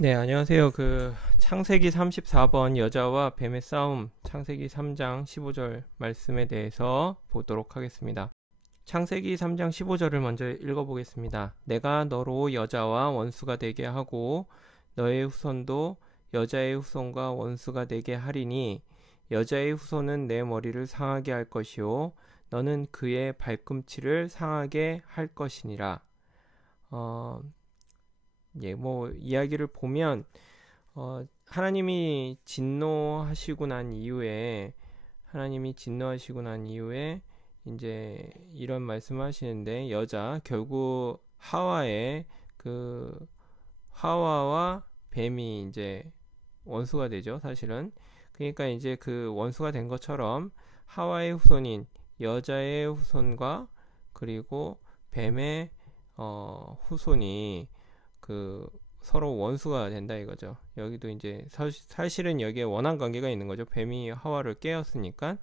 네, 안녕하세요. 창세기 34번 여자와 뱀의 싸움, 창세기 3장 15절 말씀에 대해서 보도록 하겠습니다. 창세기 3장 15절을 먼저 읽어보겠습니다. 내가 너로 여자와 원수가 되게 하고 너의 후손도 여자의 후손과 원수가 되게 하리니 여자의 후손은 내 머리를 상하게 할 것이요 너는 그의 발꿈치를 상하게 할 것이니라. 이야기를 보면 하나님이 진노하시고 난 이후에 이제 이런 말씀을 하시는데 결국 하와와 뱀이 이제 원수가 되죠, 사실은. 그러니까 이제 그 원수가 된 것처럼 하와의 후손인 여자의 후손과 그리고 뱀의 후손이 서로 원수가 된다 이거죠. 여기도 이제 사실은 여기에 원한 관계가 있는 거죠. 뱀이 하와를 깨었으니까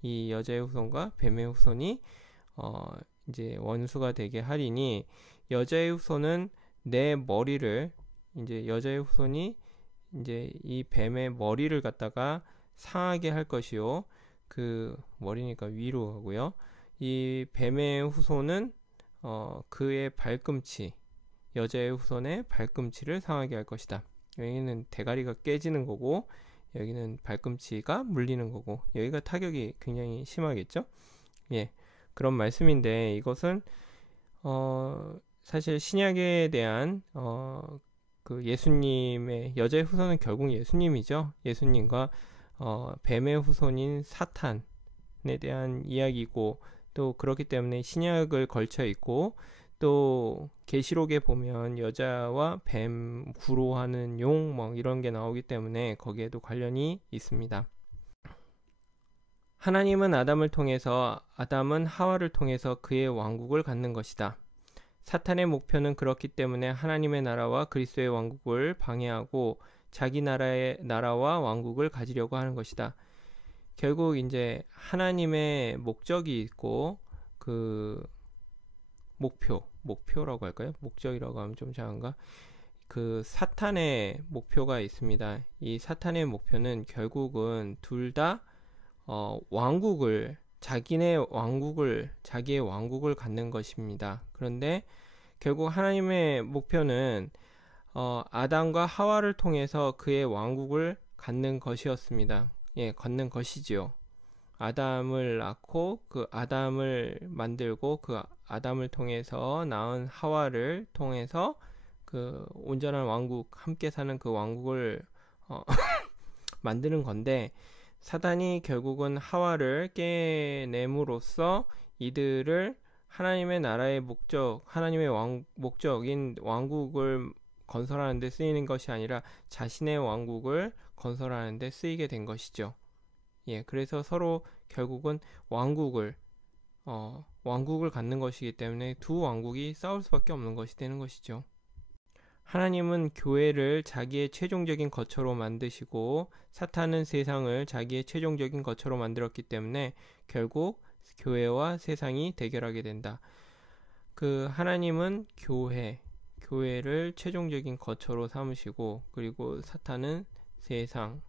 이 여자의 후손과 뱀의 후손이 이제 원수가 되게 하리니 여자의 후손은 내 머리를 여자의 후손이 이제 이 뱀의 머리를 갖다가 상하게 할 것이요. 그 머리니까 위로 하고요. 이 뱀의 후손은 그의 발꿈치 여자의 후손의 발꿈치를 상하게 할 것이다. 여기는 대가리가 깨지는 거고 여기는 발꿈치가 물리는 거고 여기가 타격이 굉장히 심하겠죠. 예, 그런 말씀인데 이것은 사실 신약에 대한 그 예수님의 여자의 후손은 결국 예수님이죠. 예수님과 뱀의 후손인 사탄에 대한 이야기고 또 그렇기 때문에 신약을 걸쳐 있고 또 계시록에 보면 여자와 뱀 구로하는 용 이런 게 나오기 때문에 거기에도 관련이 있습니다. 하나님은 아담은 하와를 통해서 그의 왕국을 갖는 것이다. 사탄의 목표는 그렇기 때문에 하나님의 나라와 그리스도의 왕국을 방해하고 자기 나라와 왕국을 가지려고 하는 것이다. 결국 이제 하나님의 목적이 있고 그 목표라고 할까요? 목적이라고 하면 좀 작은가? 그 사탄의 목표가 있습니다. 이 사탄의 목표는 결국은 둘 다 자기의 왕국을 갖는 것입니다. 그런데 결국 하나님의 목표는 아담과 하와를 통해서 그의 왕국을 갖는 것이었습니다. 예, 갖는 것이지요. 아담을 낳고 그 아담을 만들고 그 아담을 통해서 낳은 하와를 통해서 그 온전한 왕국, 함께 사는 그 왕국을 만드는 건데 사단이 결국은 하와를 깨냄으로써 이들을 하나님의 나라의 하나님의 목적인 왕국을 건설하는 데 쓰이는 것이 아니라 자신의 왕국을 건설하는 데 쓰이게 된 것이죠. 예, 그래서 서로 결국은 왕국을 갖는 것이기 때문에 두 왕국이 싸울 수밖에 없는 것이 되는 것이죠. 하나님은 교회를 자기의 최종적인 거처로 만드시고 사탄은 세상을 자기의 최종적인 거처로 만들었기 때문에 결국 교회와 세상이 대결하게 된다. 하나님은 교회를 최종적인 거처로 삼으시고 그리고 사탄은 세상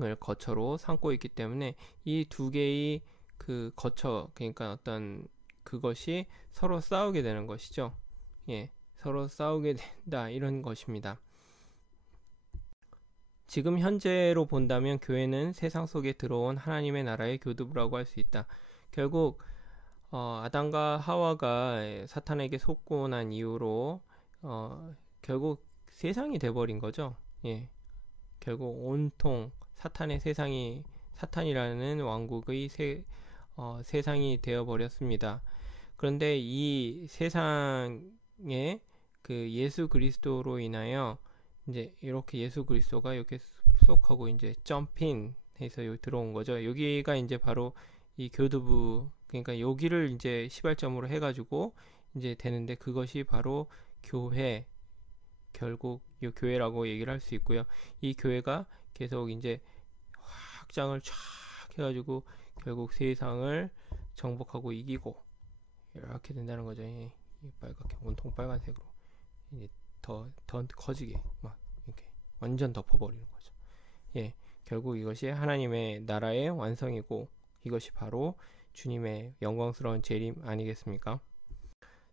을 거처로 삼고 있기 때문에 이 두 개의 그러니까 어떤 그것이 서로 싸우게 되는 것이죠. 예, 서로 싸우게 된다 이런 것입니다. 지금 현재로 본다면 교회는 세상 속에 들어온 하나님의 나라의 교두부라고 할 수 있다. 결국 아담과 하와가 사탄에게 속고 난 이후로 결국 세상이 돼버린 거죠. 예, 결국 온통 사탄이라는 왕국의 세상이 되어버렸습니다. 그런데 이 세상에 그 예수 그리스도로 인하여 이제 이렇게 예수 그리스도가 이렇게 쏙 하고 이제 점핑 해서 여기 들어온 거죠. 여기가 이제 바로 이 교두부, 그러니까 여기를 이제 시발점으로 해가지고 이제 되는데 그것이 바로 결국 이 교회라고 얘기를 할 수 있고요. 이 교회가 계속 이제 확장을 쫙 해가지고 결국 세상을 정복하고 이기고 이렇게 된다는 거죠. 빨갛게 온통 빨간색으로 이제 더 커지게 막 완전 덮어버리는 거죠. 예, 결국 이것이 하나님의 나라의 완성이고 이것이 바로 주님의 영광스러운 재림 아니겠습니까?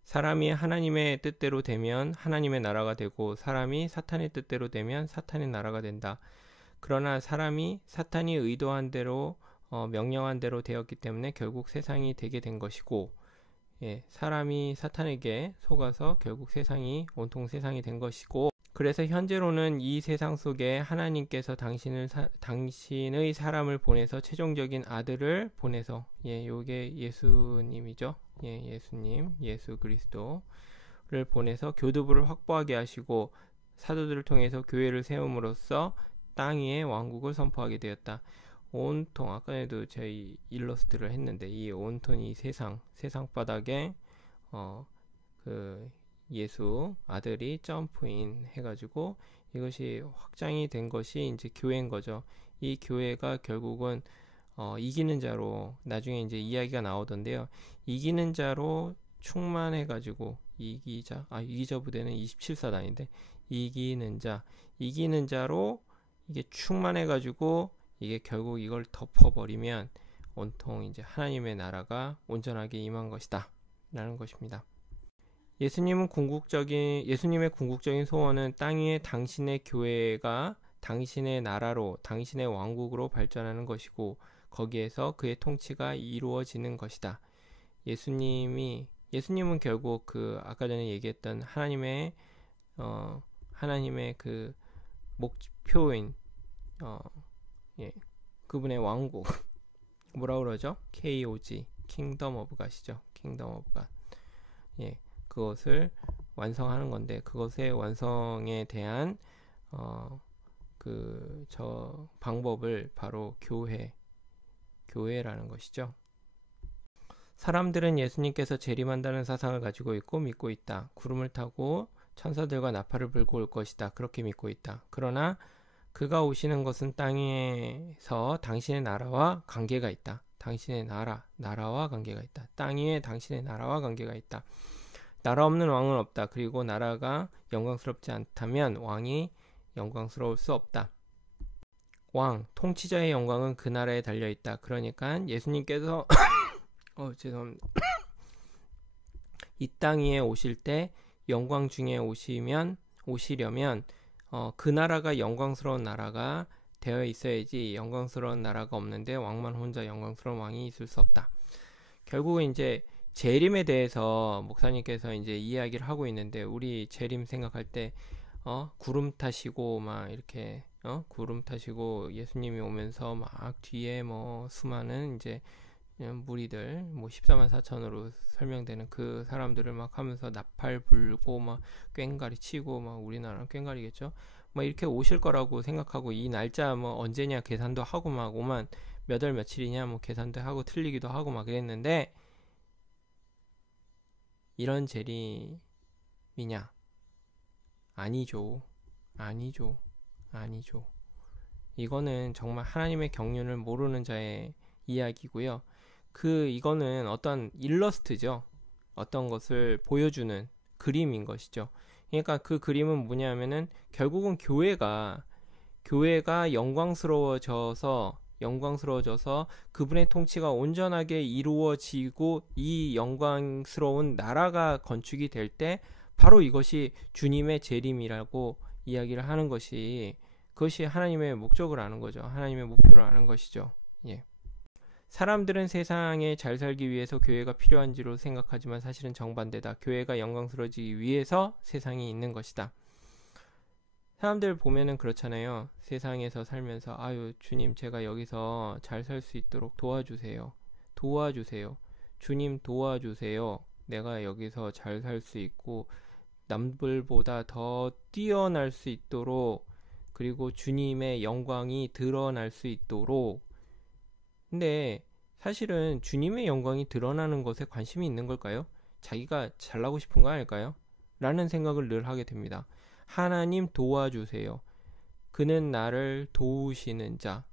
사람이 하나님의 뜻대로 되면 하나님의 나라가 되고 사람이 사탄의 뜻대로 되면 사탄의 나라가 된다. 그러나 사람이 사탄이 의도한 대로 명령한 대로 되었기 때문에 결국 세상이 되게 된 것이고 예, 사람이 사탄에게 속아서 결국 세상이 온통 세상이 된 것이고 그래서 현재로는 이 세상 속에 하나님께서 당신의 사람을 보내서 최종적인 아들을 보내서 예, 요게 예수님이죠. 예, 예수님, 예수 그리스도를 보내서 교두부를 확보하게 하시고 사도들을 통해서 교회를 세움으로써 땅 위에 왕국을 선포하게 되었다. 온통 아까에도 저희 일러스트를 했는데 이 온통 이 세상 바닥에 그 예수 아들이 점프인 해가지고 이것이 확장이 된 것이 이제 교회인 거죠. 이 교회가 결국은 이기는 자로 나중에 이제 이야기가 나오던데요. 이기는 자로 충만해가지고 이기자 부대는 27사단인데 이기는 자로 이게 충만해가지고 이게 결국 이걸 덮어버리면 온통 이제 하나님의 나라가 온전하게 임한 것이다 라는 것입니다. 예수님의 궁극적인 소원은 땅 위에 당신의 교회가 당신의 나라로 당신의 왕국으로 발전하는 것이고 거기에서 그의 통치가 이루어지는 것이다. 예수님은 결국 그 아까 전에 얘기했던 하나님의 그 목표인 예, 그분의 왕국 뭐라 그러죠? KOG Kingdom of God이죠. Kingdom of God. 예, 그것을 완성하는 건데 그것의 완성에 대한 저 방법을 바로 교회라는 것이죠. 사람들은 예수님께서 재림한다는 사상을 가지고 있고 믿고 있다. 구름을 타고 천사들과 나팔을 불고 올 것이다. 그렇게 믿고 있다. 그러나 그가 오시는 것은 땅에서 당신의 나라와 관계가 있다. 당신의 나라와 관계가 있다. 땅 위에 당신의 나라와 관계가 있다. 나라 없는 왕은 없다. 그리고 나라가 영광스럽지 않다면 왕이 영광스러울 수 없다. 통치자의 영광은 그 나라에 달려있다. 그러니까 예수님께서 죄송합니다. 이 땅 위에 오실 때 영광 중에 오시려면 그 나라가 영광스러운 나라가 되어 있어야지 영광스러운 나라가 없는데 왕만 혼자 영광스러운 왕이 있을 수 없다. 결국은 이제 재림에 대해서 목사님께서 이제 이야기를 하고 있는데 우리 재림 생각할 때 구름 타시고 막 이렇게 구름 타시고 예수님이 오면서 막 뒤에 뭐 수많은 이제 무리들 14만 4천으로 설명되는 그 사람들을 막 하면서 나팔 불고 막 꽹가리 치고 막 우리나라는 꽹가리겠죠. 막 이렇게 오실 거라고 생각하고 이 날짜 뭐 언제냐 계산도 하고 막 오만 몇 월 며칠이냐 뭐 계산도 하고 틀리기도 하고 막 그랬는데 이런 재림이냐? 아니죠. 이거는 정말 하나님의 경륜을 모르는 자의 이야기고요. 이거는 어떤 일러스트죠. 어떤 것을 보여주는 그림인 것이죠. 그러니까 그 그림은 뭐냐면은 결국은 교회가 영광스러워져서 그분의 통치가 온전하게 이루어지고 이 영광스러운 나라가 건축이 될 때 바로 이것이 주님의 재림이라고 이야기를 하는 것이 그것이 하나님의 목적을 아는 거죠. 하나님의 목표를 아는 것이죠. 예. 사람들은 세상에 잘 살기 위해서 교회가 필요한지로 생각하지만 사실은 정반대다. 교회가 영광스러워지기 위해서 세상이 있는 것이다. 사람들 보면은 그렇잖아요. 세상에서 살면서 주님 제가 여기서 잘 살 수 있도록 도와주세요. 주님 도와주세요. 내가 여기서 잘 살 수 있고 남들보다 더 뛰어날 수 있도록 그리고 주님의 영광이 드러날 수 있도록. 근데 사실은 주님의 영광이 드러나는 것에 관심이 있는 걸까요? 자기가 잘나고 싶은 거 아닐까요? 라는 생각을 늘 하게 됩니다. 하나님 도와주세요. 그는 나를 도우시는 자.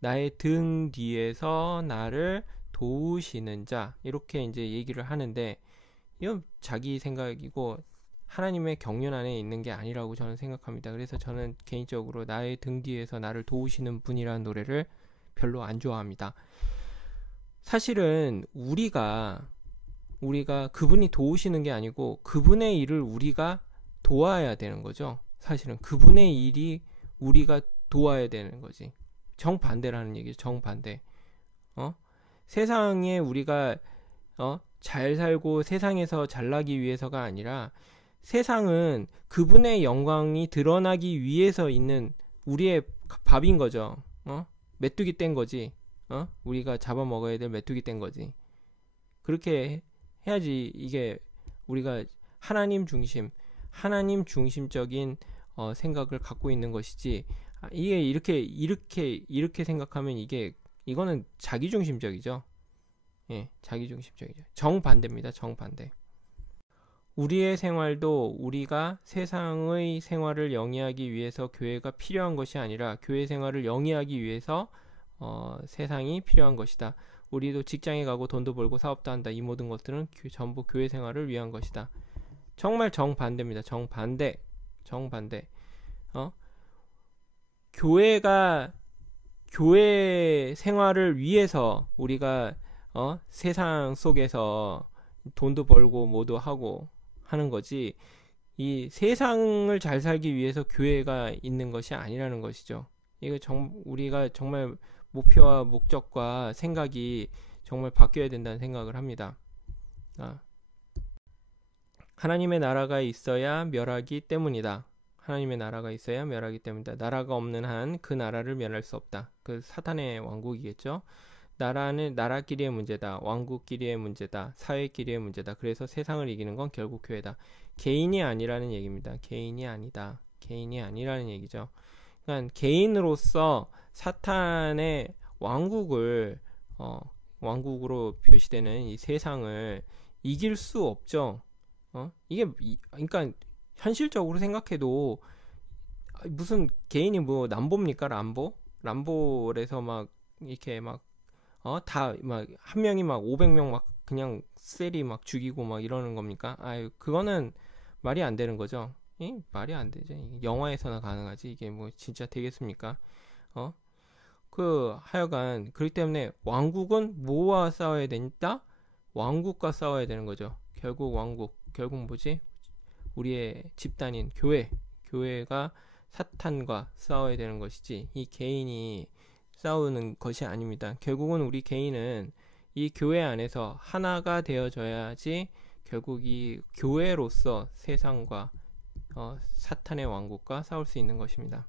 나의 등 뒤에서 나를 도우시는 자. 이렇게 이제 얘기를 하는데 이건 자기 생각이고 하나님의 경륜 안에 있는 게 아니라고 저는 생각합니다. 그래서 저는 개인적으로 나의 등 뒤에서 나를 도우시는 분이라는 노래를 별로 안 좋아합니다. 사실은 우리가 그분이 도우시는 게 아니고 그분의 일을 우리가 도와야 되는 거죠. 사실은 그분의 일이 우리가 도와야 되는 거지. 정반대라는 얘기죠. 정반대. 세상에 우리가 잘 살고 세상에서 잘나기 위해서가 아니라 세상은 그분의 영광이 드러나기 위해서 있는 우리의 밥인 거죠. 메뚜기 뗀 거지. 우리가 잡아먹어야 될 메뚜기 뗀 거지. 그렇게 해야지 이게 우리가 하나님 중심적인 생각을 갖고 있는 것이지. 이게 이렇게 생각하면 이거는 자기 중심적이죠. 예, 자기 중심적이죠. 정반대입니다. 정반대. 우리의 생활도 우리가 세상의 생활을 영위하기 위해서 교회가 필요한 것이 아니라 교회 생활을 영위하기 위해서 세상이 필요한 것이다. 우리도 직장에 가고 돈도 벌고 사업도 한다. 이 모든 것들은 전부 교회 생활을 위한 것이다. 정말 정반대입니다. 정반대. 교회 생활을 위해서 우리가 세상 속에서 돈도 벌고 뭐도 하고 하는 거지. 이 세상을 잘 살기 위해서 교회가 있는 것이 아니라는 것이죠. 이거 우리가 정말 목표와 목적과 생각이 정말 바뀌어야 된다는 생각을 합니다. 하나님의 나라가 있어야 멸하기 때문이다. 하나님의 나라가 있어야 멸하기 때문이다. 나라가 없는 한 그 나라를 멸할 수 없다. 그 사탄의 왕국이겠죠. 나라는 나라끼리의 문제다. 왕국끼리의 문제다. 사회끼리의 문제다. 그래서 세상을 이기는 건 결국 교회다. 개인이 아니라는 얘기입니다. 개인이 아니다. 개인이 아니라는 얘기죠. 그러니까 개인으로서 사탄의 왕국을 왕국으로 표시되는 이 세상을 이길 수 없죠. 그러니까 현실적으로 생각해도 무슨 개인이 뭐 람보입니까? 람보에서 막 이렇게 막 다 막 한 명이 막 500명 막 그냥 쎄리 막 죽이고 막 이러는 겁니까? 그거는 말이 안 되는 거죠. 말이 안 되죠. 영화에서나 가능하지. 이게 뭐 진짜 되겠습니까? 하여간 그렇기 때문에 왕국은 뭐와 싸워야 된다? 왕국과 싸워야 되는 거죠. 결국 뭐지? 우리의 집단인 교회가 사탄과 싸워야 되는 것이지 이 개인이 싸우는 것이 아닙니다. 결국은 우리 개인은 이 교회 안에서 하나가 되어져야지 결국 이 교회로서 세상과 사탄의 왕국과 싸울 수 있는 것입니다.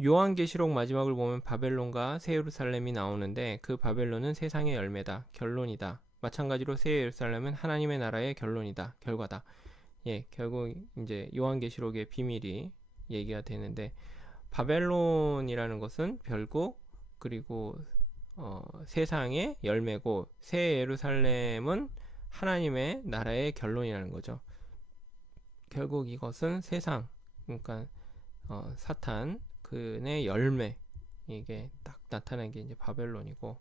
요한계시록 마지막을 보면 바벨론과 새 예루살렘이 나오는데 그 바벨론은 세상의 열매다. 결론이다. 마찬가지로 새 예루살렘은 하나님의 나라의 결론이다. 결과다. 결국 이제 요한계시록의 비밀이 얘기가 되는데 바벨론이라는 것은 결국 그리고 세상의 열매고 새 예루살렘은 하나님의 나라의 결론이라는 거죠. 결국 이것은 세상 그러니까 사탄 그의 열매 이게 딱 나타난 게 이제 바벨론이고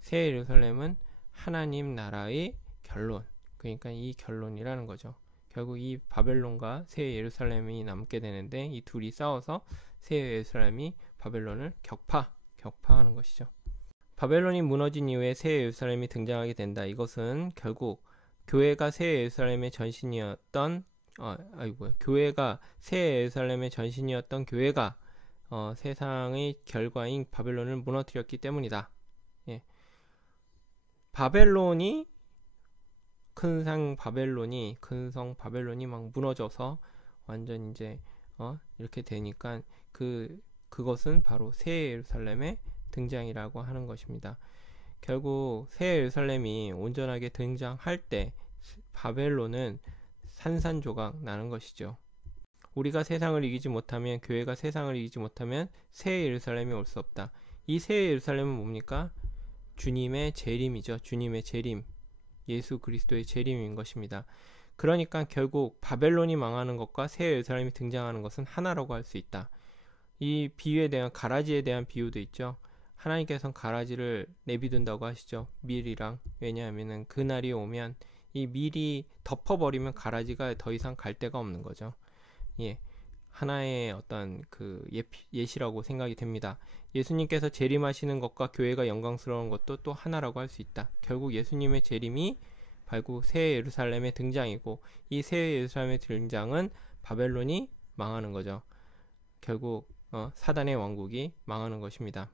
새 예루살렘은 하나님 나라의 결론 그러니까 이 결론이라는 거죠. 결국 이 바벨론과 새 예루살렘이 남게 되는데 이 둘이 싸워서 새 예루살렘이 바벨론을 격파하는 것이죠. 바벨론이 무너진 이후에 새 예루살렘이 등장하게 된다. 이것은 결국 교회가 새 예루살렘의 전신이었던 교회가 새 예루살렘의 전신이었던 교회가 세상의 결과인 바벨론을 무너뜨렸기 때문이다. 바벨론이 큰 성 바벨론이 막 무너져서 완전 이제 이렇게 되니까 그것은 바로 새 예루살렘의 등장이라고 하는 것입니다. 결국 새 예루살렘이 온전하게 등장할 때 바벨론은 산산조각 나는 것이죠. 우리가 세상을 이기지 못하면 교회가 세상을 이기지 못하면 새 예루살렘이 올 수 없다. 이 새 예루살렘은 뭡니까? 주님의 재림이죠. 주님의 재림. 예수 그리스도의 재림인 것입니다. 그러니까 결국 바벨론이 망하는 것과 새 예루살렘이 등장하는 것은 하나라고 할 수 있다. 이 비유에 대한 가라지에 대한 비유도 있죠. 하나님께서는 가라지를 내비둔다고 하시죠. 밀이랑. 왜냐하면 그날이 오면 이 미리 덮어버리면 가라지가 더 이상 갈 데가 없는 거죠. 예. 하나의 어떤 그 예시라고 생각이 됩니다. 예수님께서 재림하시는 것과 교회가 영광스러운 것도 또 하나라고 할 수 있다. 결국 예수님의 재림이 바로 새 예루살렘의 등장이고, 이 새 예루살렘의 등장은 바벨론이 망하는 거죠. 결국 사단의 왕국이 망하는 것입니다.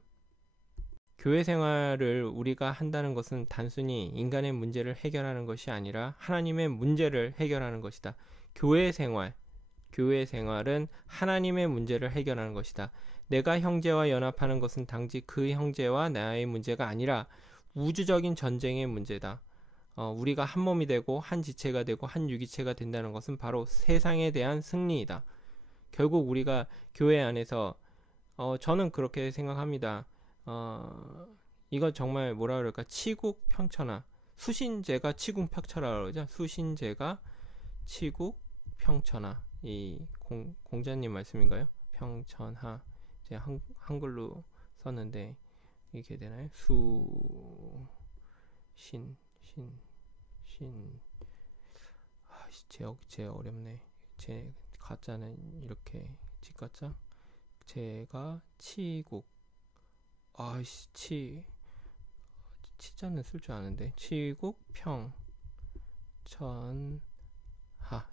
교회 생활을 우리가 한다는 것은 단순히 인간의 문제를 해결하는 것이 아니라 하나님의 문제를 해결하는 것이다. 교회 생활은 하나님의 문제를 해결하는 것이다. 내가 형제와 연합하는 것은 단지 그 형제와 나의 문제가 아니라 우주적인 전쟁의 문제다. 우리가 한 몸이 되고 한 지체가 되고 한 유기체가 된다는 것은 바로 세상에 대한 승리이다. 결국 우리가 교회 안에서 저는 그렇게 생각합니다. 이거 정말 뭐라 그럴까? 치국평천하. 수신제가 치국평천하라고 그러죠. 수신제가 치국평천하. 이 공자님 말씀인가요? 평천하. 제 한글로 썼는데 이게 되나요? 제 어렵네. 제 가짜는 이렇게 직가짜. 제가 치국. 치자는 쓸 줄 아는데. 치국 평천하.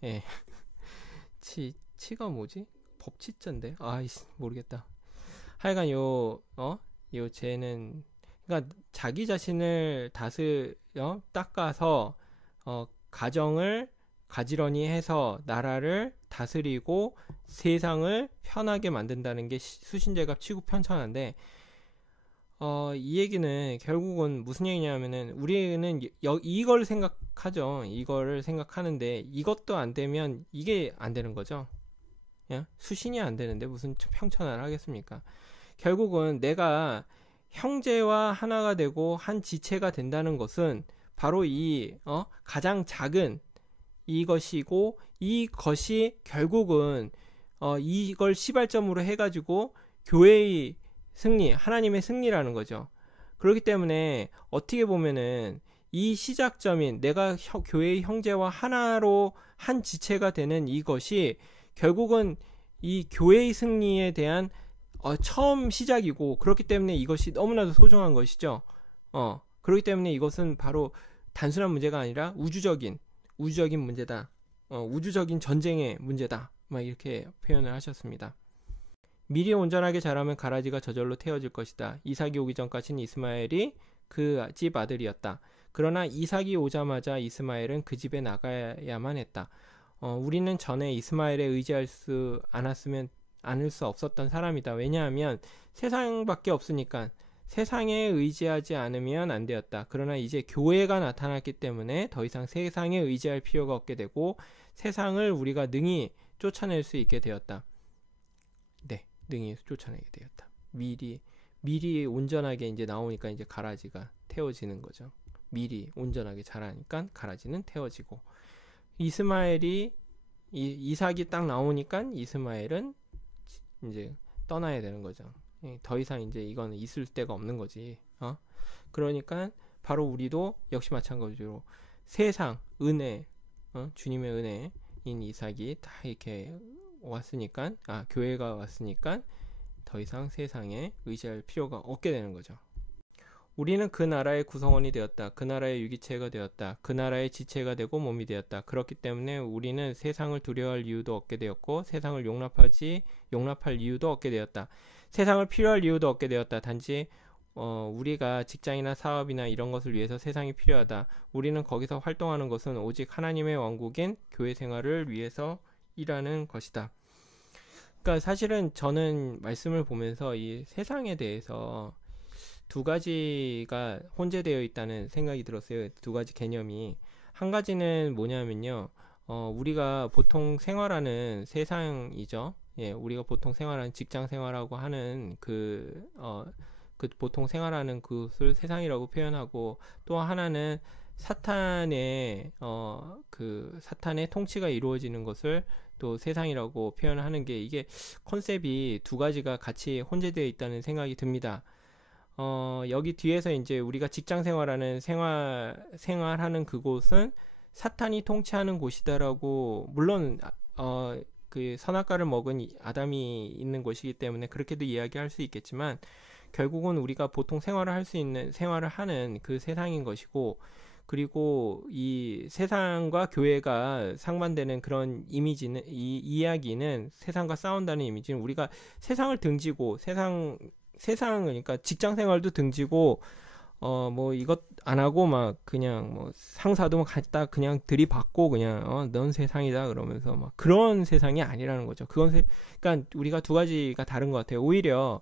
예. 치가 뭐지? 법치자인데. 모르겠다. 하여간 요 쟤는, 그러니까 자기 자신을 닦아서 가정을 가지런히 해서 나라를 다스리고 세상을 편하게 만든다는 게 수신제가 치국편천한데, 이 얘기는 결국은 무슨 얘기냐면은 우리는 이걸 생각하죠. 이거를 생각하는데 이것도 안 되면 이게 안 되는 거죠. 수신이 안 되는데 무슨 평천하를 하겠습니까? 결국은 내가 형제와 하나가 되고 한 지체가 된다는 것은 바로 이 가장 작은 이것이고, 이것이 결국은 이걸 시발점으로 해가지고 교회의 승리, 하나님의 승리라는 거죠. 그렇기 때문에 어떻게 보면은 이 시작점인 내가 교회의 형제와 하나로 한 지체가 되는 이것이 결국은 이 교회의 승리에 대한 처음 시작이고, 그렇기 때문에 이것이 너무나도 소중한 것이죠. 그렇기 때문에 이것은 바로 단순한 문제가 아니라 우주적인 문제다. 우주적인 전쟁의 문제다. 막 이렇게 표현을 하셨습니다. 미리 온전하게 자라면 가라지가 저절로 태워질 것이다. 이삭이 오기 전까지는 이스마엘이 그 집 아들이었다. 그러나 이삭이 오자마자 이스마엘은 그 집에 나가야만 했다. 우리는 전에 이스마엘에 의지할 수 않을 수 없었던 사람이다. 왜냐하면 세상밖에 없으니까 세상에 의지하지 않으면 안 되었다. 그러나 이제 교회가 나타났기 때문에 더 이상 세상에 의지할 필요가 없게 되고 세상을 우리가 능히 쫓아낼 수 있게 되었다. 네, 능히 쫓아내게 되었다. 미리 온전하게 이제 나오니까 이제 가라지가 태워지는 거죠. 미리 온전하게 자라니까 가라지는 태워지고, 이삭이 딱 나오니까 이스마엘은 이제 떠나야 되는 거죠. 더 이상 이제 이거는 있을 데가 없는 거지. 그러니까 바로 우리도 역시 마찬가지로 세상 은혜, 주님의 은혜인 이삭이 다 이렇게 왔으니까, 교회가 왔으니까 더 이상 세상에 의지할 필요가 없게 되는 거죠. 우리는 그 나라의 구성원이 되었다. 그 나라의 유기체가 되었다. 그 나라의 지체가 되고 몸이 되었다. 그렇기 때문에 우리는 세상을 두려워할 이유도 얻게 되었고, 세상을 용납할 이유도 얻게 되었다. 세상을 필요할 이유도 얻게 되었다. 단지 우리가 직장이나 사업이나 이런 것을 위해서 세상이 필요하다. 우리는 거기서 활동하는 것은 오직 하나님의 왕국인 교회 생활을 위해서 일하는 것이다. 그러니까 사실은 저는 말씀을 보면서 이 세상에 대해서 두 가지가 혼재되어 있다는 생각이 들었어요. 두 가지 개념이. 한 가지는 뭐냐면요. 우리가 보통 생활하는 세상이죠. 예, 우리가 보통 생활하는 직장 생활하고 하는 그 보통 생활하는 그것을 세상이라고 표현하고, 또 하나는 사탄의 사탄의 통치가 이루어지는 것을 또 세상이라고 표현하는 게, 이게 컨셉이 두 가지가 같이 혼재되어 있다는 생각이 듭니다. 여기 뒤에서 이제 우리가 직장 생활하는 생활하는 그곳은 사탄이 통치하는 곳이다라고, 물론 그 선악과를 먹은 아담이 있는 곳이기 때문에 그렇게도 이야기할 수 있겠지만, 결국은 우리가 보통 생활을 할 수 있는, 생활을 하는 그 세상인 것이고, 그리고 이 세상과 교회가 상반되는 그런 이미지는, 이 이야기는, 세상과 싸운다는 이미지는, 우리가 세상을 등지고, 그러니까 직장 생활도 등지고, 뭐 이것 안 하고 막 그냥 뭐 상사도 막 갖다 그냥 들이받고 그냥 넌 세상이다 그러면서 막 그런 세상이 아니라는 거죠. 그러니까 우리가 두 가지가 다른 것 같아요. 오히려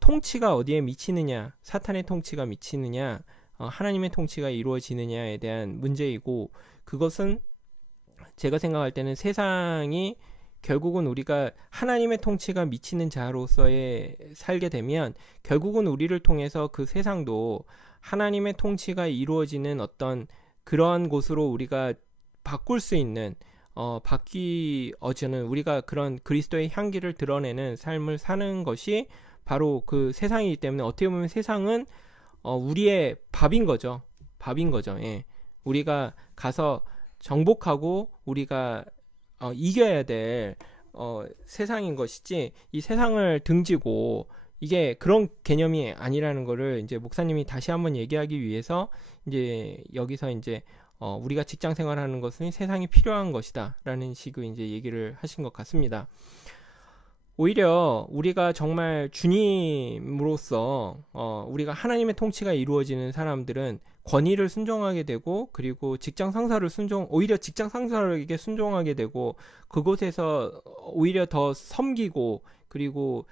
통치가 어디에 미치느냐, 사탄의 통치가 미치느냐, 하나님의 통치가 이루어지느냐에 대한 문제이고, 그것은 제가 생각할 때는 세상이 결국은 우리가 하나님의 통치가 미치는 자로서의 살게 되면, 결국은 우리를 통해서 그 세상도 하나님의 통치가 이루어지는 어떤 그러한 곳으로 우리가 바꿀 수 있는, 바뀌어지는, 우리가 그런 그리스도의 향기를 드러내는 삶을 사는 것이 바로 그 세상이기 때문에, 어떻게 보면 세상은 우리의 밥인 거죠. 밥인 거죠. 예. 우리가 가서 정복하고 우리가 이겨야 될 세상인 것이지, 이 세상을 등지고, 이게 그런 개념이 아니라는 거를 이제 목사님이 다시 한번 얘기하기 위해서 이제 여기서 이제 우리가 직장 생활하는 것은 세상이 필요한 것이다라는 식으로 이제 얘기를 하신 것 같습니다. 오히려 우리가 정말 주님으로서 우리가 하나님의 통치가 이루어지는 사람들은 권위를 순종하게 되고, 그리고 오히려 직장 상사에게 순종하게 되고, 그곳에서 오히려 더 섬기고, 그리고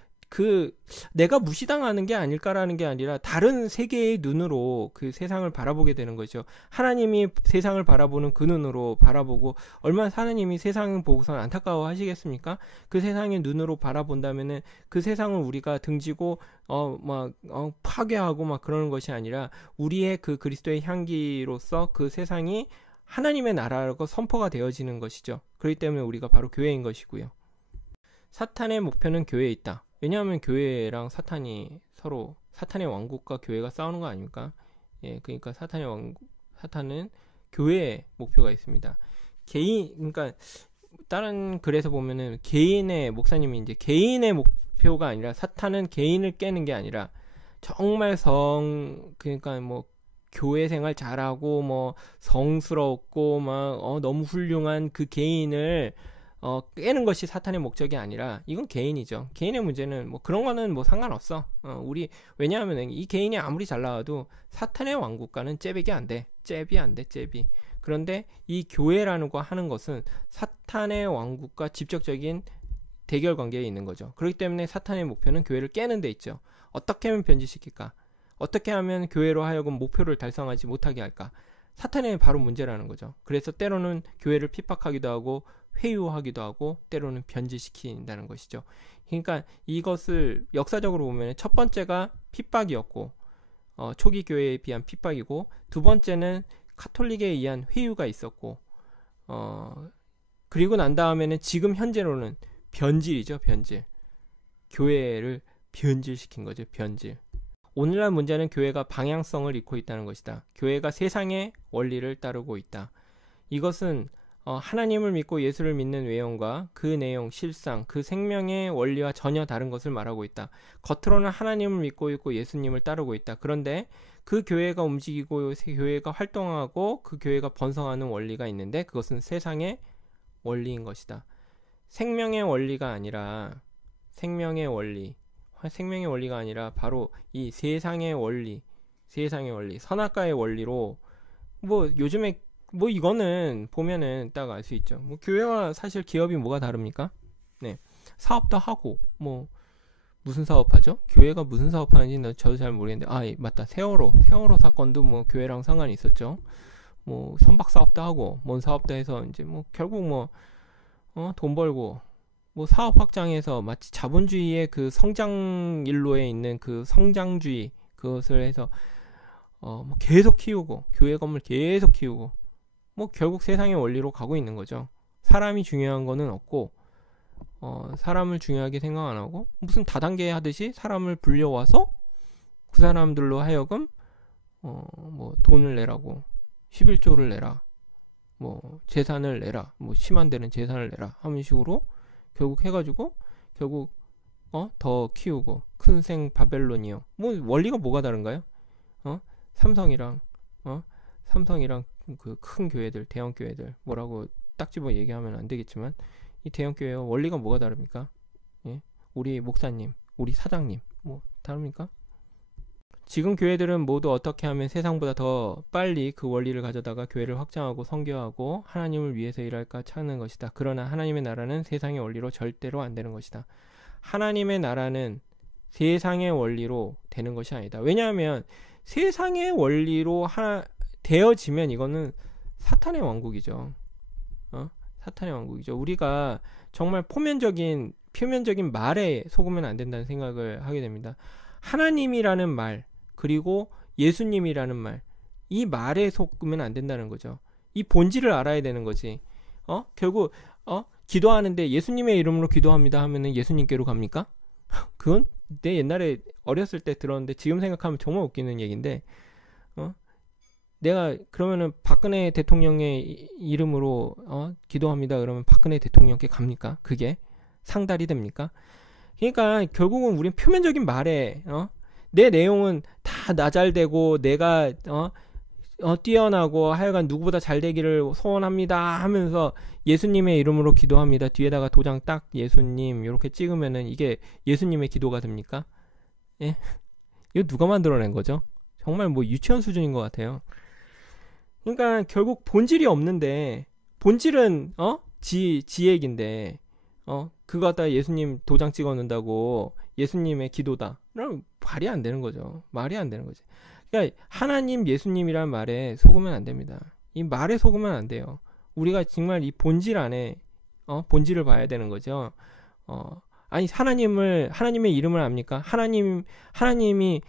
내가 무시당하는 게 아닐까라는 게 아니라 다른 세계의 눈으로 그 세상을 바라보게 되는 거죠. 하나님이 세상을 바라보는 그 눈으로 바라보고, 얼마나 하나님이 세상을 보고서는 안타까워 하시겠습니까? 그 세상의 눈으로 바라본다면은 그 세상을 우리가 등지고 파괴하고 막 그러는 것이 아니라, 우리의 그 그리스도의 향기로서 그 세상이 하나님의 나라라고 선포가 되어지는 것이죠. 그렇기 때문에 우리가 바로 교회인 것이고요. 사탄의 목표는 교회에 있다. 왜냐하면 교회랑 사탄의 왕국과 교회가 싸우는 거 아닙니까? 예, 그러니까 사탄은 교회의 목표가 있습니다. 그러니까 다른 글에서 보면은 목사님이 이제 개인의 목표가 아니라, 사탄은 개인을 깨는 게 아니라 정말 그러니까 뭐 교회 생활 잘하고 뭐 성스럽고 막 너무 훌륭한 그 개인을 깨는 것이 사탄의 목적이 아니라, 이건 개인이죠. 개인의 문제는 뭐 그런 거는 뭐 상관없어. 왜냐하면 이 개인이 아무리 잘 나와도 사탄의 왕국과는 잽이 안 돼. 잽이. 그런데 이 교회라는 거 하는 것은 사탄의 왕국과 직접적인 대결 관계에 있는 거죠. 그렇기 때문에 사탄의 목표는 교회를 깨는 데 있죠. 어떻게 하면 변질시킬까? 어떻게 하면 교회로 하여금 목표를 달성하지 못하게 할까? 사탄의 바로 문제라는 거죠. 그래서 때로는 교회를 핍박하기도 하고, 회유하기도 하고, 때로는 변질시킨다는 것이죠. 그러니까 이것을 역사적으로 보면 첫 번째가 핍박이었고, 초기 교회에 비한 핍박이고, 두 번째는 카톨릭에 의한 회유가 있었고, 그리고 난 다음에는 지금 현재로는 변질이죠. 변질. 교회를 변질시킨 거죠. 변질. 오늘날 문제는 교회가 방향성을 잃고 있다는 것이다. 교회가 세상의 원리를 따르고 있다. 이것은 하나님을 믿고 예수를 믿는 외형과 그 내용, 실상, 그 생명의 원리와 전혀 다른 것을 말하고 있다. 겉으로는 하나님을 믿고 있고 예수님을 따르고 있다. 그런데 그 교회가 움직이고 교회가 활동하고 그 교회가 번성하는 원리가 있는데, 그것은 세상의 원리인 것이다. 생명의 원리가 아니라 바로 이 세상의 원리, 선악과의 원리로, 뭐 요즘에 뭐 이거는 보면은 딱 알 수 있죠. 뭐 교회와 사실 기업이 뭐가 다릅니까? 네, 사업도 하고, 뭐 무슨 사업하죠? 교회가 무슨 사업하는지 저도 잘 모르겠는데, 맞다, 세월호 사건도 뭐 교회랑 상관이 있었죠. 뭐 선박 사업도 하고, 뭔 사업도 해서 이제 뭐 결국 뭐 돈 벌고, 뭐 사업 확장해서 마치 자본주의의 그 성장 일로에 있는 그 성장주의, 그것을 해서 뭐 계속 키우고, 교회 건물 계속 키우고, 뭐 결국 세상의 원리로 가고 있는 거죠. 사람이 중요한 거는 없고, 사람을 중요하게 생각 안 하고, 무슨 다단계 하듯이 사람을 불려와서 그 사람들로 하여금 뭐 돈을 내라고, 11조를 내라, 뭐 재산을 내라, 뭐 심한 데는 재산을 내라 하는 식으로 결국 해가지고 결국 더 키우고 큰 생 바벨론이요. 뭐 원리가 뭐가 다른가요? 삼성이랑 삼성이랑 그 큰 교회들, 대형 교회들 뭐라고 딱 집어 얘기하면 안 되겠지만 이 대형 교회와 원리가 뭐가 다릅니까? 예? 우리 목사님, 우리 사장님 뭐 다릅니까? 지금 교회들은 모두 어떻게 하면 세상보다 더 빨리 그 원리를 가져다가 교회를 확장하고 선교하고 하나님을 위해서 일할까 찾는 것이다. 그러나 하나님의 나라는 세상의 원리로 절대로 안 되는 것이다. 하나님의 나라는 세상의 원리로 되는 것이 아니다. 왜냐하면 세상의 원리로 되어지면 이거는 사탄의 왕국이죠. 사탄의 왕국이죠. 우리가 정말 표면적인 말에 속으면 안 된다는 생각을 하게 됩니다. 하나님이라는 말, 그리고 예수님이라는 말, 이 말에 속으면 안 된다는 거죠. 이 본질을 알아야 되는 거지. 결국 기도하는데 예수님의 이름으로 기도합니다 하면은 예수님께로 갑니까? 그건 내 옛날에 어렸을 때 들었는데 지금 생각하면 정말 웃기는 얘기인데, 내가 그러면은 박근혜 대통령의 이름으로 기도합니다 그러면 박근혜 대통령께 갑니까? 그게 상달이 됩니까? 그러니까 결국은 우린 표면적인 말에 내 내용은 다 나 잘되고 내가 뛰어나고 하여간 누구보다 잘 되기를 소원합니다 하면서 예수님의 이름으로 기도합니다. 뒤에다가 도장 딱 예수님 이렇게 찍으면은 이게 예수님의 기도가 됩니까? 예? 이거 누가 만들어낸 거죠? 정말 뭐 유치원 수준인 것 같아요. 그러니까 결국 본질이 없는데, 본질은 지 얘기인데 그거 갖다 예수님 도장 찍어 놓는다고 예수님의 기도다. 그럼 말이 안 되는 거죠. 말이 안 되는 거지. 그러니까 하나님, 예수님이란 말에 속으면 안 됩니다. 이 말에 속으면 안 돼요. 우리가 정말 이 본질 안에 본질을 봐야 되는 거죠. 아니 하나님의 이름을 압니까? 하나님이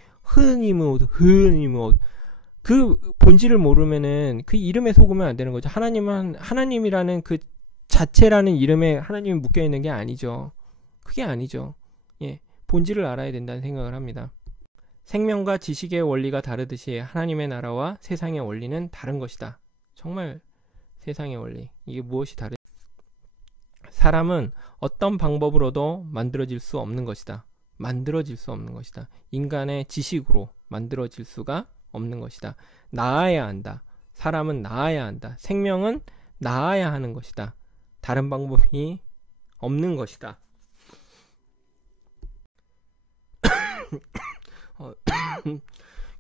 그 본질을 모르면은 그 이름에 속으면 안 되는 거죠. 하나님이라는 그 자체라는 이름에 하나님이 묶여 있는 게 아니죠. 그게 아니죠. 예, 본질을 알아야 된다는 생각을 합니다. 생명과 지식의 원리가 다르듯이 하나님의 나라와 세상의 원리는 다른 것이다. 정말 세상의 원리, 이게 무엇이 다르? 사람은 어떤 방법으로도 만들어질 수 없는 것이다. 만들어질 수 없는 것이다. 인간의 지식으로 만들어질 수가 없는 것이다. 나아야 한다. 사람은 나아야 한다. 생명은 나아야 하는 것이다. 다른 방법이 없는 것이다.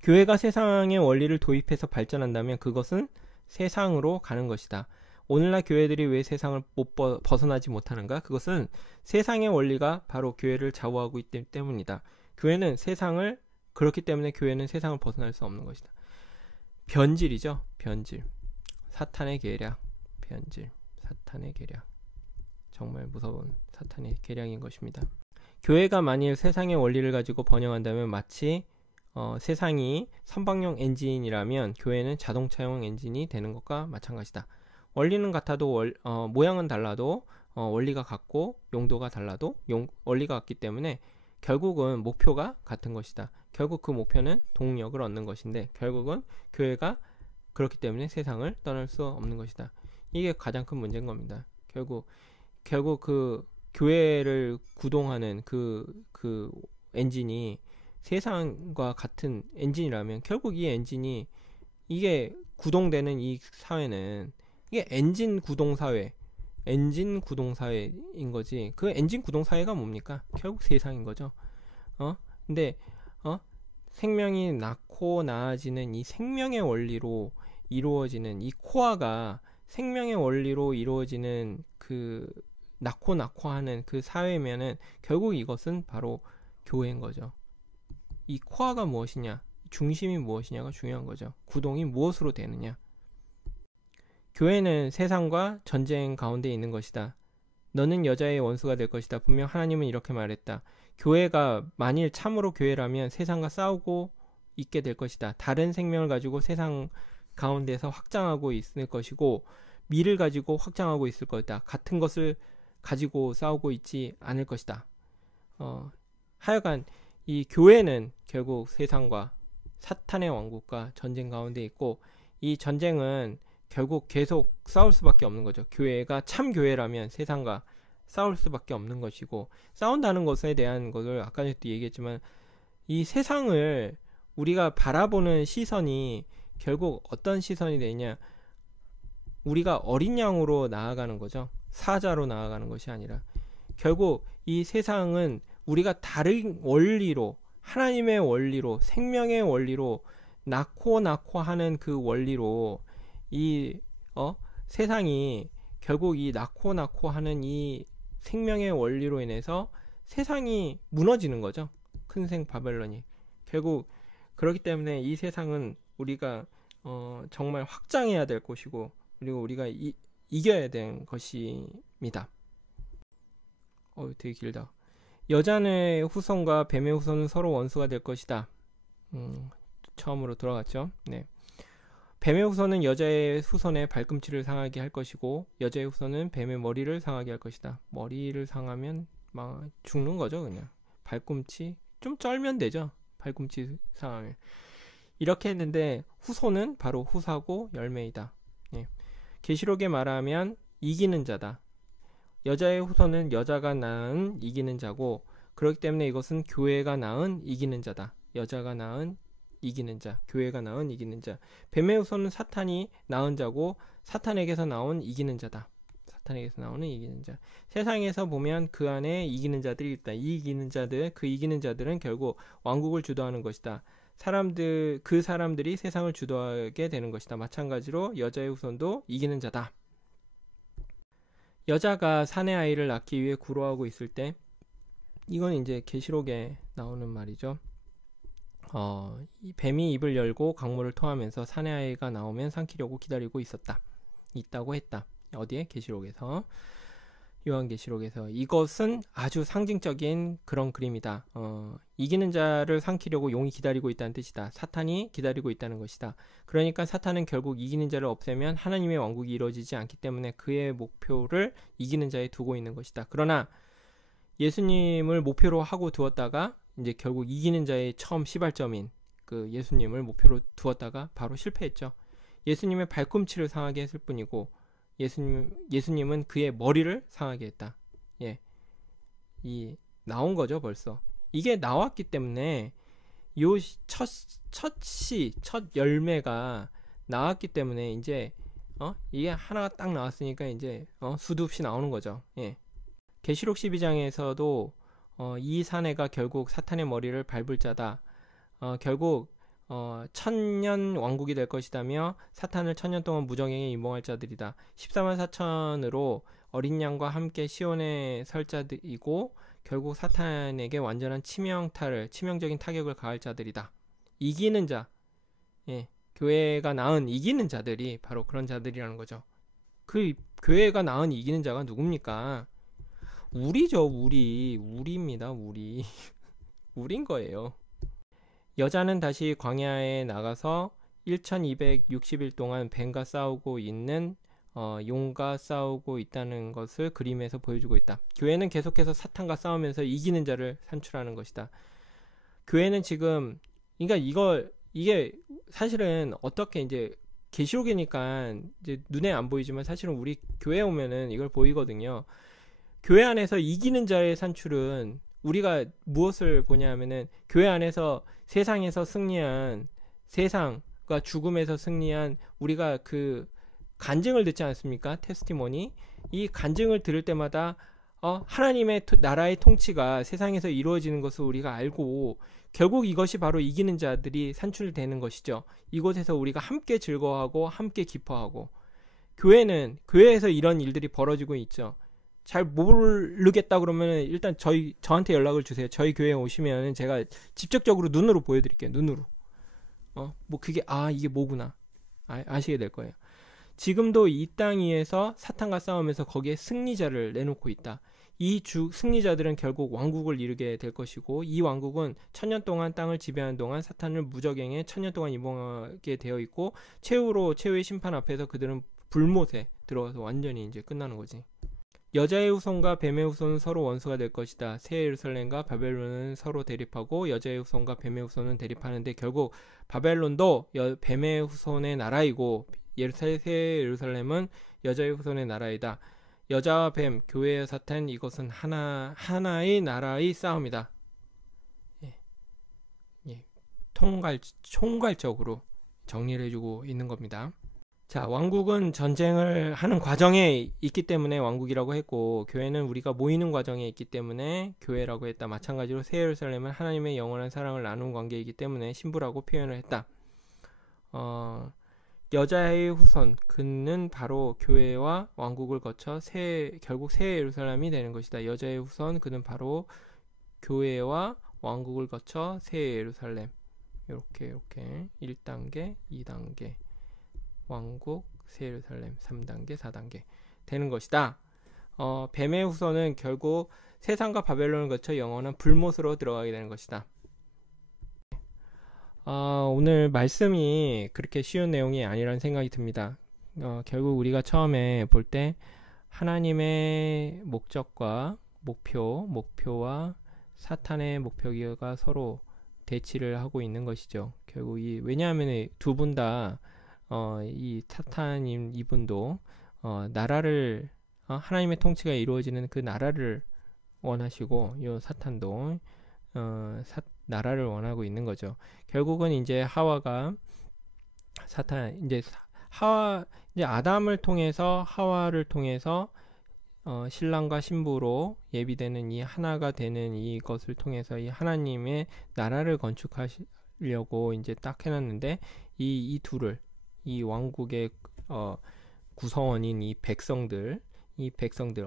교회가 세상의 원리를 도입해서 발전한다면 그것은 세상으로 가는 것이다. 오늘날 교회들이 왜 세상을 벗어나지 못하는가? 그것은 세상의 원리가 바로 교회를 좌우하고 있기 때문이다. 그렇기 때문에 교회는 세상을 벗어날 수 없는 것이다. 변질이죠. 변질. 사탄의 계략. 변질. 사탄의 계략. 정말 무서운 사탄의 계략인 것입니다. 교회가 만일 세상의 원리를 가지고 번영한다면 마치 세상이 선박용 엔진이라면 교회는 자동차용 엔진이 되는 것과 마찬가지다. 원리는 같아도 모양은 달라도 원리가 같고 용도가 달라도 원리가 같기 때문에 결국은 목표가 같은 것이다. 결국 그 목표는 동력을 얻는 것인데 결국은 교회가 그렇기 때문에 세상을 떠날 수 없는 것이다. 이게 가장 큰 문제인 겁니다. 결국 그 교회를 구동하는 그 엔진이 세상과 같은 엔진이라면 결국 이 엔진이 이게 구동되는 이 사회는 이게 엔진 구동 사회인 거지. 그 엔진 구동 사회가 뭡니까? 결국 세상인 거죠. 근데 생명이 낳고 나아지는 이 생명의 원리로 이루어지는 이 코어가 생명의 원리로 이루어지는 그 낳고 하는 그 사회면은 결국 이것은 바로 교회인 거죠. 이 코어가 무엇이냐, 중심이 무엇이냐가 중요한 거죠. 구동이 무엇으로 되느냐. 교회는 세상과 전쟁 가운데 있는 것이다. 너는 여자의 원수가 될 것이다. 분명 하나님은 이렇게 말했다. 교회가 만일 참으로 교회라면 세상과 싸우고 있게 될 것이다. 다른 생명을 가지고 세상 가운데서 확장하고 있을 것이고 미를 가지고 확장하고 있을 것이다. 같은 것을 가지고 싸우고 있지 않을 것이다. 하여간 이 교회는 결국 세상과 사탄의 왕국과 전쟁 가운데 있고 이 전쟁은 결국 계속 싸울 수밖에 없는 거죠. 교회가 참 교회라면 세상과 싸울 수밖에 없는 것이고, 싸운다는 것에 대한 것을 아까 전에도 얘기했지만, 이 세상을 우리가 바라보는 시선이 결국 어떤 시선이 되냐, 우리가 어린 양으로 나아가는 거죠. 사자로 나아가는 것이 아니라, 결국 이 세상은 우리가 다른 원리로, 하나님의 원리로, 생명의 원리로, 낳고 하는 그 원리로 이 세상이 결국 이 낳고 하는 이 생명의 원리로 인해서 세상이 무너지는 거죠. 큰생 바벨론이. 결국 그렇기 때문에 이 세상은 우리가 정말 확장해야 될 것이고, 그리고 우리가 이겨야 될 것입니다. 되게 길다. 여자의 후손과 뱀의 후손은 서로 원수가 될 것이다. 처음으로 돌아갔죠. 네. 뱀의 후손은 여자의 후손의 발꿈치를 상하게 할 것이고, 여자의 후손은 뱀의 머리를 상하게 할 것이다. 머리를 상하면 막 죽는 거죠, 그냥. 발꿈치 좀 쩔면 되죠. 발꿈치 상하면. 이렇게 했는데 후손은 바로 후사고 열매이다. 예. 계시록에 말하면 이기는 자다. 여자의 후손은 여자가 낳은 이기는 자고, 그렇기 때문에 이것은 교회가 낳은 이기는 자다. 여자가 낳은 이기는 자, 교회가 낳은 이기는 자. 뱀의 후손은 사탄이 낳은 자고, 사탄에게서 나온 이기는 자다. 사탄에게서 나오는 이기는 자. 세상에서 보면 그 안에 이기는 자들이 있다. 이 이기는 자들, 그 이기는 자들은 결국 왕국을 주도하는 것이다. 그 사람들이 세상을 주도하게 되는 것이다. 마찬가지로 여자의 후손도 이기는 자다. 여자가 사내 아이를 낳기 위해 구로하고 있을 때, 이건 이제 계시록에 나오는 말이죠. 이 뱀이 입을 열고 강물을 토하면서 사내 아이가 나오면 삼키려고 기다리고 있다고 했다. 어디에? 계시록에서. 요한계시록에서. 이것은 아주 상징적인 그런 그림이다. 이기는 자를 삼키려고 용이 기다리고 있다는 뜻이다. 사탄이 기다리고 있다는 것이다. 그러니까 사탄은 결국 이기는 자를 없애면 하나님의 왕국이 이루어지지 않기 때문에 그의 목표를 이기는 자에 두고 있는 것이다. 그러나 예수님을 목표로 하고 두었다가 이제 결국 이기는 자의 처음 시발점인 그 예수님을 목표로 두었다가 바로 실패했죠. 예수님의 발꿈치를 상하게 했을 뿐이고, 예수님은 그의 머리를 상하게 했다. 예. 나온 거죠, 벌써. 이게 나왔기 때문에 요 첫 열매가 나왔기 때문에 이제 이게 하나가 딱 나왔으니까 이제 수도 없이 나오는 거죠. 예. 계시록 12장에서도 이 사내가 결국 사탄의 머리를 밟을 자다. 결국 천년 왕국이 될 것이다며 사탄을 천년 동안 무정행에 임봉할 자들이다. 14만 4천으로 어린 양과 함께 시온에 설 자들이고, 결국 사탄에게 완전한 치명적인 타격을 가할 자들이다. 이기는 자, 예, 교회가 낳은 이기는 자들이 바로 그런 자들이라는 거죠. 그 교회가 낳은 이기는 자가 누굽니까? 우리죠, 우리입니다, 우리. 우린 거예요. 여자는 다시 광야에 나가서 1260일 동안 뱀과 싸우고 있는 용과 싸우고 있다는 것을 그림에서 보여주고 있다. 교회는 계속해서 사탄과 싸우면서 이기는 자를 산출하는 것이다. 교회는 지금, 그러니까 이게 사실은 어떻게 이제 계시록이니까 이제 눈에 안 보이지만 사실은 우리 교회 오면은 이걸 보이거든요. 교회 안에서 이기는 자의 산출은 우리가 무엇을 보냐면은 교회 안에서 세상에서 승리한, 세상과 죽음에서 승리한 우리가 그 간증을 듣지 않습니까? 테스티모니. 이 간증을 들을 때마다 하나님의 나라의 통치가 세상에서 이루어지는 것을 우리가 알고, 결국 이것이 바로 이기는 자들이 산출되는 것이죠. 이곳에서 우리가 함께 즐거워하고 함께 기뻐하고. 교회에서 이런 일들이 벌어지고 있죠. 잘 모르겠다 그러면 일단 저한테 연락을 주세요. 저희 교회에 오시면 제가 직접적으로 눈으로 보여드릴게요. 눈으로. 그게 이게 뭐구나 아시게 될 거예요. 지금도 이 땅 위에서 사탄과 싸우면서 거기에 승리자를 내놓고 있다. 이 승리자들은 결국 왕국을 이루게 될 것이고, 이 왕국은 천년 동안 땅을 지배하는 동안 사탄을 무적행에 천년 동안 임봉하게 되어 있고, 최후의 심판 앞에서 그들은 불못에 들어가서 완전히 이제 끝나는 거지. 여자의 후손과 뱀의 후손은 서로 원수가 될 것이다. 새 예루살렘과 바벨론은 서로 대립하고, 여자의 후손과 뱀의 후손은 대립하는데 결국 바벨론도 뱀의 후손의 나라이고 새 예루살렘은 여자의 후손의 나라이다. 여자와 뱀, 교회의 사탄, 이것은 하나의 나라의 싸움이다. 예, 예, 총괄적으로 정리를 해주고 있는 겁니다. 자, 왕국은 전쟁을 하는 과정에 있기 때문에 왕국이라고 했고, 교회는 우리가 모이는 과정에 있기 때문에 교회라고 했다. 마찬가지로 새 예루살렘은 하나님의 영원한 사랑을 나눈 관계이기 때문에 신부라고 표현을 했다. 여자의 후손, 그는 바로 교회와 왕국을 거쳐 결국 새 예루살렘이 되는 것이다. 여자의 후손, 그는 바로 교회와 왕국을 거쳐 새 예루살렘. 이렇게 1단계, 2단계. 왕국, 새 예루살렘 3단계, 4단계 되는 것이다. 뱀의 후손은 결국 세상과 바벨론을 거쳐 영원한 불못으로 들어가게 되는 것이다. 오늘 말씀이 그렇게 쉬운 내용이 아니라는 생각이 듭니다. 결국 우리가 처음에 볼 때 하나님의 목적과 목표와 사탄의 목표가 서로 대치를 하고 있는 것이죠. 결국 왜냐하면 두 분 다 이 사탄인 이분도 나라를 하나님의 통치가 이루어지는 그 나라를 원하시고 이 사탄도 나라를 원하고 있는 거죠. 결국은 이제 하와가 이제 아담을 통해서 하와를 통해서 신랑과 신부로 예비되는 이 하나가 되는 이것을 통해서 이 하나님의 나라를 건축하려고 이제 딱 해놨는데 이 둘을 이 왕국의 구성원인 이 백성들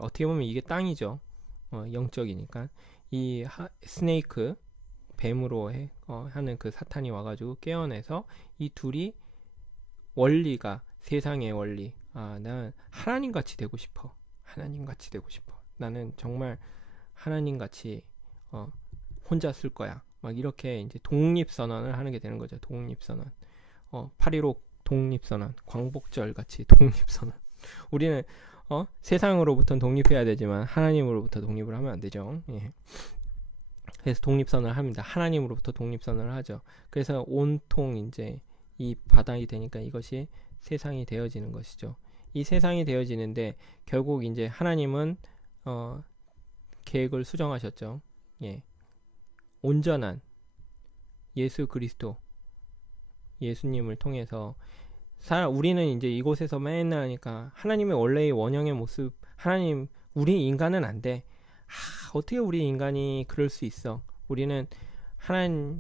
어떻게 보면 이게 땅이죠. 영적이니까 이 스네이크 뱀으로 하는 그 사탄이 와가지고 깨어내서 이 둘이 원리가 세상의 원리. 난 하나님같이 되고 싶어. 나는 정말 하나님같이 혼자 쓸 거야. 막 이렇게 이제 독립선언을 하는 게 되는 거죠. 독립선언. 8.15 독립선언, 광복절 같이 독립선언. 우리는 세상으로부터 독립해야 되지만 하나님으로부터 독립을 하면 안 되죠. 예. 그래서 독립선언을 합니다. 하나님으로부터 독립선언을 하죠. 그래서 온통 이제 이 바닥이 되니까 이것이 세상이 되어지는 것이죠. 이 세상이 되어지는데 결국 이제 하나님은 계획을 수정하셨죠. 예. 온전한 예수 그리스도 예수님을 통해서 우리는 이제 이곳에서 맨날 하니까 하나님의 원래의 원형의 모습, 하나님, 우리 인간은 안 돼. 어떻게 우리 인간이 그럴 수 있어? 우리는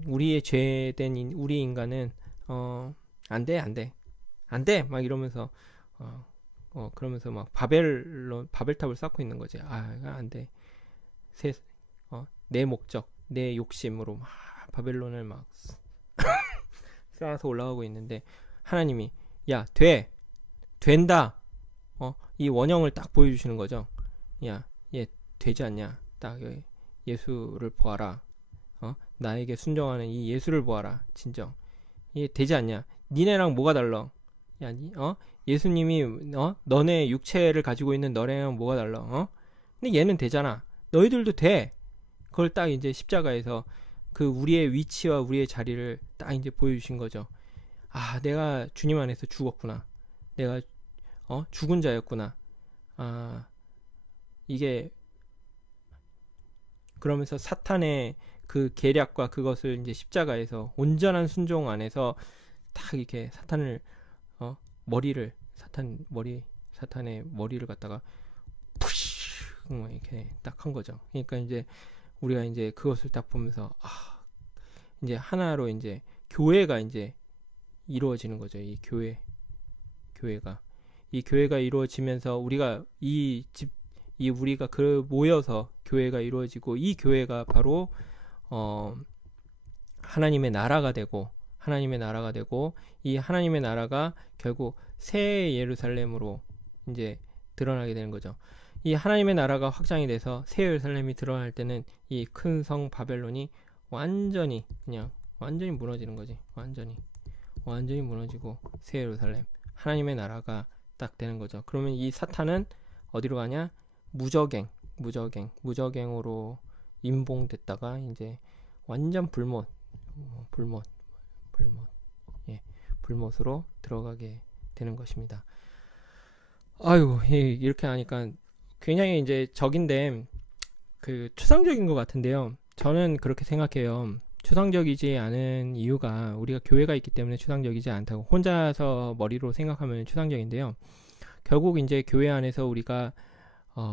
우리의 죄된 우리 인간은 안 돼. 막 이러면서 그러면서 막 바벨탑을 쌓고 있는 거지. 안 돼. 내 목적, 내 욕심으로 막 바벨론을 막 쌓아서 올라가고 있는데 하나님이 된다. 이 원형을 딱 보여주시는 거죠. 얘 되지 않냐? 딱 예수를 보아라. 나에게 순종하는 이 예수를 보아라. 진정. 얘 되지 않냐? 니네랑 뭐가 달라? 예수님이 너네 육체를 가지고 있는 너네랑 뭐가 달라? 근데 얘는 되잖아. 너희들도 돼. 그걸 딱 이제 십자가에서 그 우리의 위치와 우리의 자리를 딱 이제 보여주신 거죠. 내가 주님 안에서 죽었구나. 내가 죽은 자였구나. 이게 그러면서 사탄의 그 계략과 그것을 이제 십자가에서 온전한 순종 안에서 딱 이렇게 사탄의 머리를 갖다가 푸쉬 이렇게 딱 한 거죠. 그러니까 이제 우리가 이제 그것을 딱 보면서 이제 하나로 이제 교회가 이제 이루어지는 거죠. 이 교회가 이루어지면서 우리가 우리가 모여서 교회가 이루어지고 이 교회가 바로 하나님의 나라가 되고 이 하나님의 나라가 결국 새 예루살렘으로 이제 드러나게 되는 거죠. 이 하나님의 나라가 확장이 돼서 새 예루살렘이 드러날 때는 이 큰 성 바벨론이 완전히 무너지는 거지. 완전히 무너지고 새 예루살렘 하나님의 나라가 딱 되는 거죠. 그러면 이 사탄은 어디로 가냐? 무저갱으로 임봉됐다가 이제 완전 불못으로 들어가게 되는 것입니다. 아유, 이렇게 하니까 굉장히 이제 적인데 그 추상적인 것 같은데요. 저는 그렇게 생각해요. 추상적이지 않은 이유가 우리가 교회가 있기 때문에 추상적이지 않다고, 혼자서 머리로 생각하면 추상적인데요. 결국 이제 교회 안에서 우리가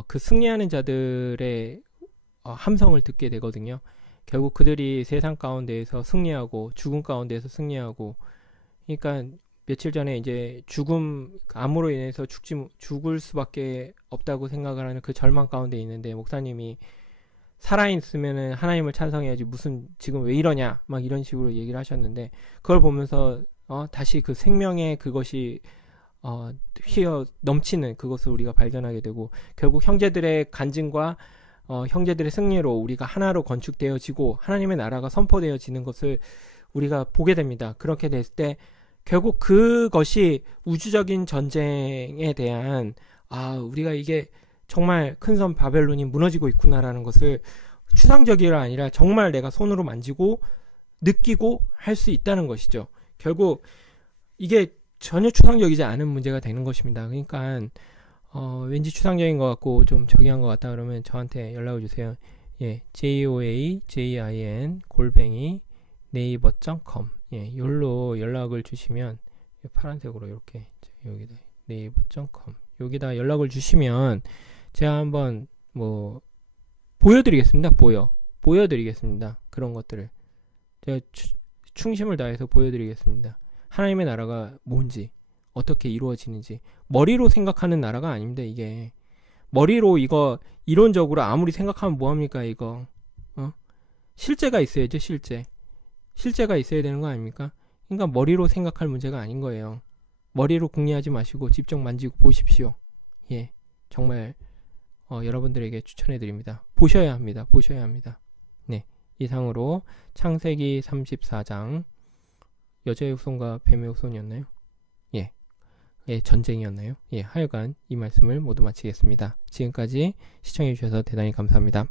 그 승리하는 자들의 함성을 듣게 되거든요. 결국 그들이 세상 가운데에서 승리하고 죽음 가운데에서 승리하고, 그러니까 며칠 전에 이제 암으로 인해서 죽을 수밖에 없다고 생각을 하는 그 절망 가운데 있는데, 목사님이 살아있으면은 하나님을 찬성해야지, 무슨 지금 왜 이러냐 막 이런 식으로 얘기를 하셨는데, 그걸 보면서 다시 그 생명의 그것이 휘어 넘치는 그것을 우리가 발견하게 되고, 결국 형제들의 간증과 형제들의 승리로 우리가 하나로 건축되어지고 하나님의 나라가 선포되어지는 것을 우리가 보게 됩니다. 그렇게 됐을 때 결국 그것이 우주적인 전쟁에 대한, 우리가 이게 정말 큰 섬 바벨론이 무너지고 있구나라는 것을 추상적이라 아니라 정말 내가 손으로 만지고 느끼고 할 수 있다는 것이죠. 결국 이게 전혀 추상적이지 않은 문제가 되는 것입니다. 그러니까 왠지 추상적인 것 같고 좀 저기한 것 같다 그러면 저한테 연락을 주세요. 예, joajin naver.com, 예, 요로 연락을 주시면, 파란색으로 이렇게 여기다 naver.com 여기다 연락을 주시면 제가 한번 보여드리겠습니다. 보여드리겠습니다. 그런 것들을 제가 충심을 다해서 보여드리겠습니다. 하나님의 나라가 뭔지, 어떻게 이루어지는지. 머리로 생각하는 나라가 아닙니다. 이게 머리로 이거 이론적으로 아무리 생각하면 뭐합니까 이거. 실제가 있어야죠. 실제가 있어야 되는 거 아닙니까? 그러니까 머리로 생각할 문제가 아닌 거예요. 머리로 궁리하지 마시고 직접 만지고 보십시오. 예, 정말 여러분들에게 추천해드립니다. 보셔야 합니다. 네, 이상으로 창세기 34장 여자의 후손과 뱀의 후손이었나요? 예, 전쟁이었나요? 예, 하여간 이 말씀을 모두 마치겠습니다. 지금까지 시청해주셔서 대단히 감사합니다.